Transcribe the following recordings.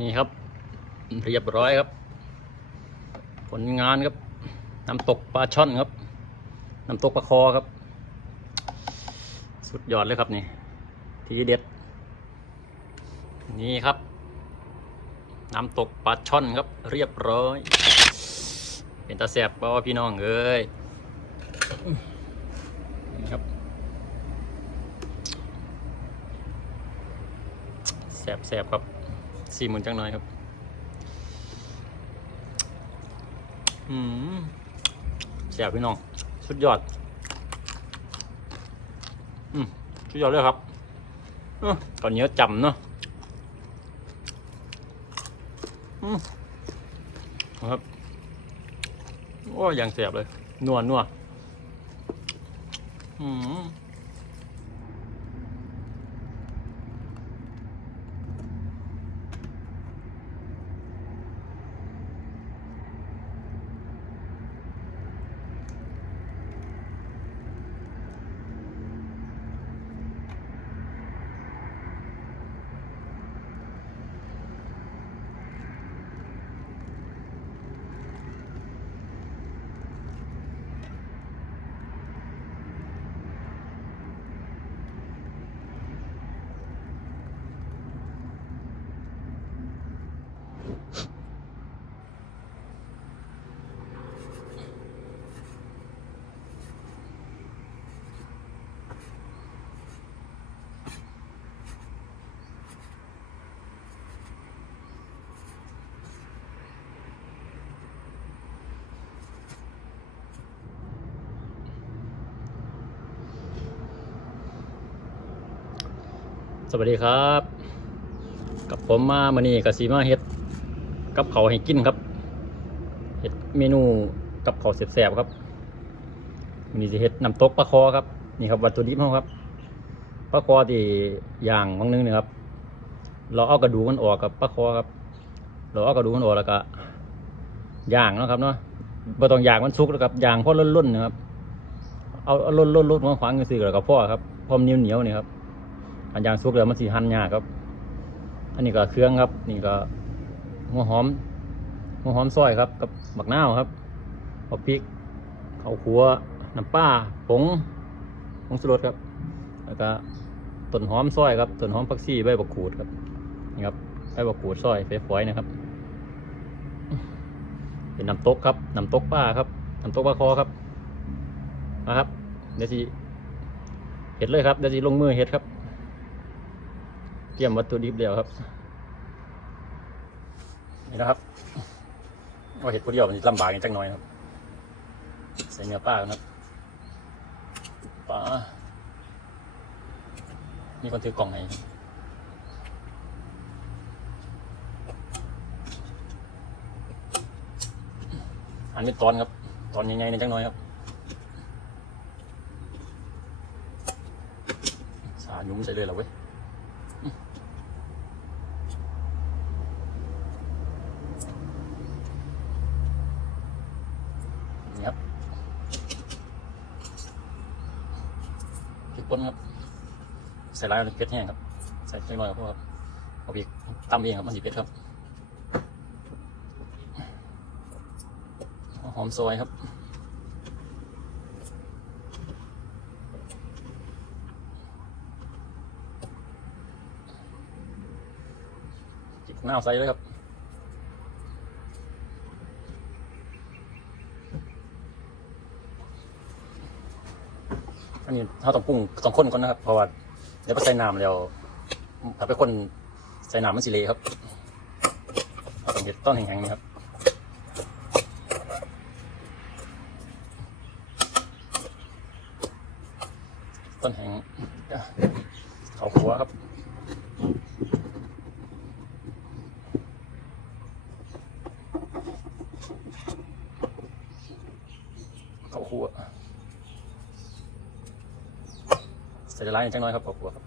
นี่ครับ เรียบร้อยครับ ผลงานครับน้ำตกปลาช่อนครับน้ำตกปลาคอครับ สุดยอดเลยครับนี่ ทีเด็ด นี่ครับ น้ำตกปลาช่อนครับ เรียบร้อย เป็นตาแสบบ่พี่น้องเอ้ยนี่ครับแสบแสบครับ สี่หมื่นจังน่อยครับ อืมแสบพี่น้อง สุดยอด อืมสุดยอดเลยครับอตอนนี้จำเนาะอืมครับ โอ้ยยังแสบเลย นัวนัวอืม สวัสดีครับ กับผมมามานี่กับสีมาเฮ็ดกับเขาให้กินครับเฮ็ดเมนูกับเขาแสบๆครับวันนี้จะเฮ็ดน้ำตกปลาคอครับนี่ครับวัตถุดิบเขาครับปลาคอที่ย่างบางนึงนี่ครับ เราเอากระดูกมันออกกับปลาคอครับ เราเอากระดูกมันออกแล้วก็ย่างนะครับเนาะบ่ต้องย่างมันสุกแล้วครับย่างพอล้นๆนะครับเอาล้นๆๆมาขวางซื่อๆแล้วก็พ่อครับพร้อมนเหนียวๆนี่ครับ อันยางซุกแล้วมันสีหั่นยากครับ อันนี้ก็เครื่องครับ นี่ก็หัวหอมหัวหอมซอยครับ กับบักนาวครับเอาพริกข้าวคั่วน้ำปลาผงผงสุรสครับ แล้วก็ต้นหอมซอยครับต้นหอมผักชีใบบักขูดครับนี่ครับใบบักขูดซอยฝอยๆนะครับ เป็นน้ำตกครับน้ำตกป้าครับน้ำตกปลาคอครับนะครับเดี๋ยวสิเห็ดเลยครับเดี๋ยวสิลงมือเห็ดครับ รียมวัตถุดิบแล้วครับ นี่นะครับว่าเห็ดผู้เดียวมันลำบากนิดจังหน่อยครับ ใส่เนื้อปลาก่อนครับปลามีคนถือกล่องไหนอันนี้ตอนครับ ตอนใหญ่ๆนิดจังหน่อยครับสายุ่มใส่เลยเหรอเว้ย นี่ครับพ ริกป่นครับใส่ลายเผ็ดแห้งครับ ใส่จังหน่อยครับเพราะว่าเอาพริกตำเองครับมันสีเผ็ดครับหอมซอยครับจิกหน้าใส่เลยครับ อันนี้เราต้องปรุงต้องคนก่อนนะครับ เพราะว่าเดี๋ยวไปใส่น้ำแล้วถ้าไปคนใส่น้ำมันสิเละครับเราต้องเห็ดต้นแห้งๆนี่ครับต้นแห้งเขาขัวครับเขาขัว ใส่ละลายจังน้อยครับขอบคุณครับ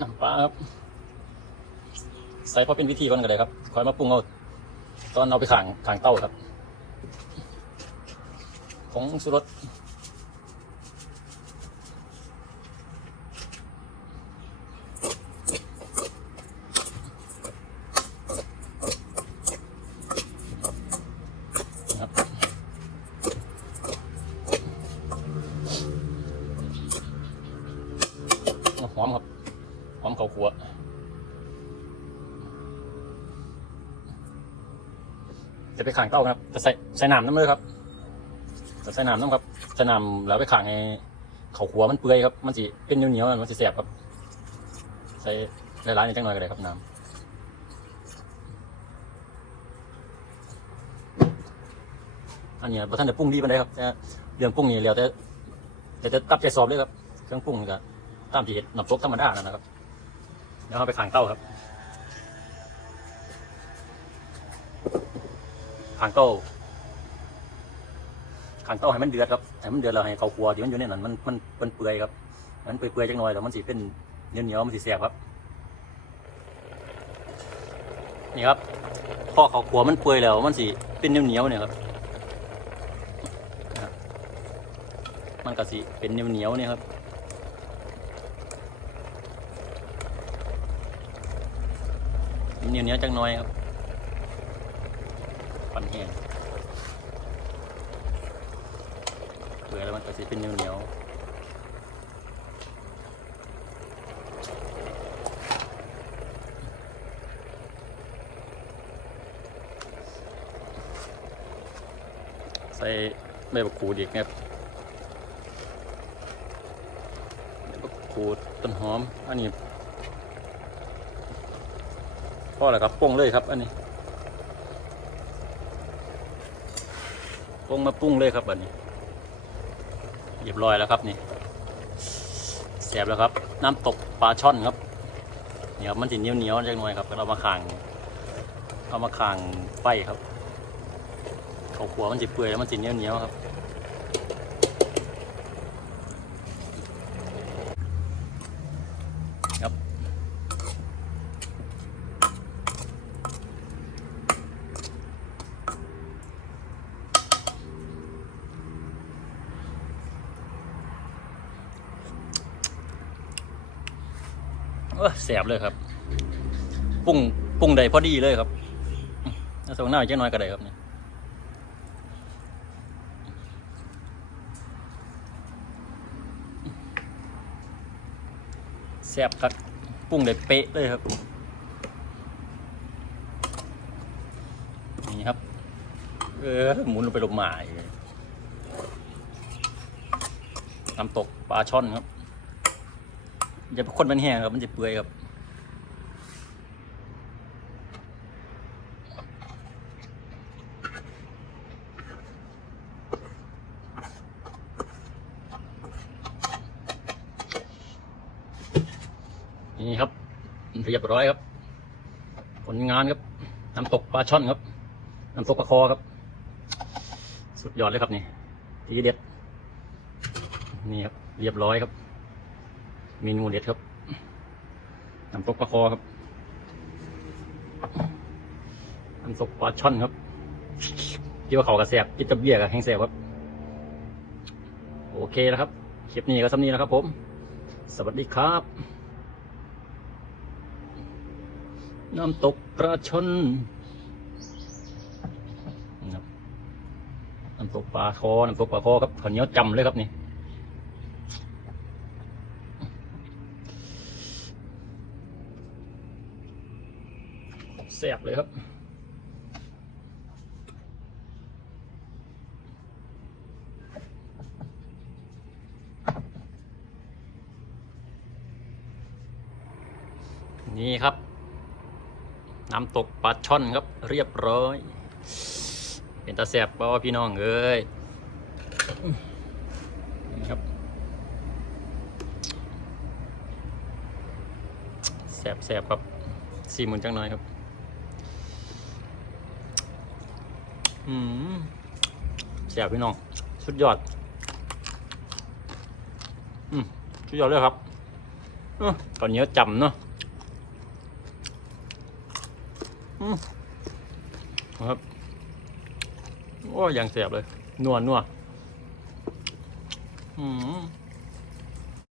น้ำปลาครับ ใส่พอเป็นวิธีก่อนก็ได้ครับคอยมาปรุงเอาตอนเอาไปขังขังเต้าครับผงสุรส อมครับหอมข้าวคั่วจะไปขางเต้าครับจะใส่ใส่น้ำน้ำเลยครับจะใส่น้ำน้ำครับใส่น้ำแล้วไปขางให้ข้าวคั่วมันเปื่อยครับ มันสิเป็นเหนียวๆมันสิแสบครับ ใส่หลายๆในจังหน่อยก็ได้ครับน้ำอันนี้พอท่านจะปรุงดีมันได้ครับแต่เรื่องปรุงนี่แล้วแต่แต่จะตับใจสอบเลยครับเครื่องปรุงนี่ก็ ตามที่เห็นน้ำซุปธรรมดานั่นนะครับ เดี๋ยวเอาไปข้างเต้าครับข้างเต้าข้างเต้าให้มันเดือดครับให้มันเดือดแล้วให้เขาวคั่วที่มันอยู่ในนั้นมันมันมันเปื่อยครับ มันเปื่อยๆจังหน่อยแล้วมันสิเป็นเหนียวๆมันสิแสบครับ นี่ครับพอเขาวขัวมันเปื่อยแล้ว มันสิเป็นเหนียวๆเนี่ยครับนะครับมันก็สิเป็นเหนียวๆเนี่ยครับ เหนียวๆจังน้อยครับปันแห้งเปื่อยแล้วมันก็สิเป็นเหนียวๆใส่ใบบักขูดอีกนะครับใบบักขูดต้นหอม อันนี้ พอแล้วครับปรุงเลยครับ อันนี้ปรุงมาปรุงเลยครับอันนี้เรียบร้อยแล้วครับนี่แสบแล้วครับ น้ำตกปลาช่อนครับนี่ครับมันจะเหนียวเหนียวจังหน่อยครับเรามาข่างเอามาข่างไฟครับเขาขัวมันจะเปื่อยแล้วมันจะเหนียวเหนียวครับ เออแสบเลยครับปรุงปรุงใดพอดีเลยครับน่าสงหน้าอีกจักหน้อยก็ได้ครับเนี่ยแซ่บครับปรุงได้เป๊ะเลยครับ นี่ครับ เออหมุนลงไปลงมาน้ำตกปลาช่อนครับ อย่าไปคนมันแห้งครับ มันจะเปื่อยครับนี่ครับเรียบร้อยครับ ผลงานครับน้ำตกปลาช่อนครับน้ำตกปลาคอครับ สุดยอดเลยครับนี่ทีเด็ดนี่ครับ เรียบร้อยครับ เมนูเด็ดครับน้ำตกปลาคอครับน้ำตกปลาช่อนครับเกี่ยวาเขากระแสบกินตะเบี้ยกับแห้งแสบครับ โอเคแล้วครับคลิปนี้ก็สำนี้แล้วครับผม สวัสดีครับ น้ำตกปลาชนนะครับน้ำตกปลาคอน้ำตกปลาคอครับข้าวเหนียวจำเลยครับนี่ แซ่บเลยครับนี่ครับ น้ำตกปลาช่อนครับ เรียบร้อย เป็นตาแสบบ่พี่น้องเอ้ยนี่ครับแสบแสบครับสี่หมื่นจังหน่อยครับ อืมแสบพี่น้อง สุดยอด อืมสุดยอดเลยครับอตอนนี้จำเนาะอืมครับโอ้ยังแสบเลย นัวนัวอืม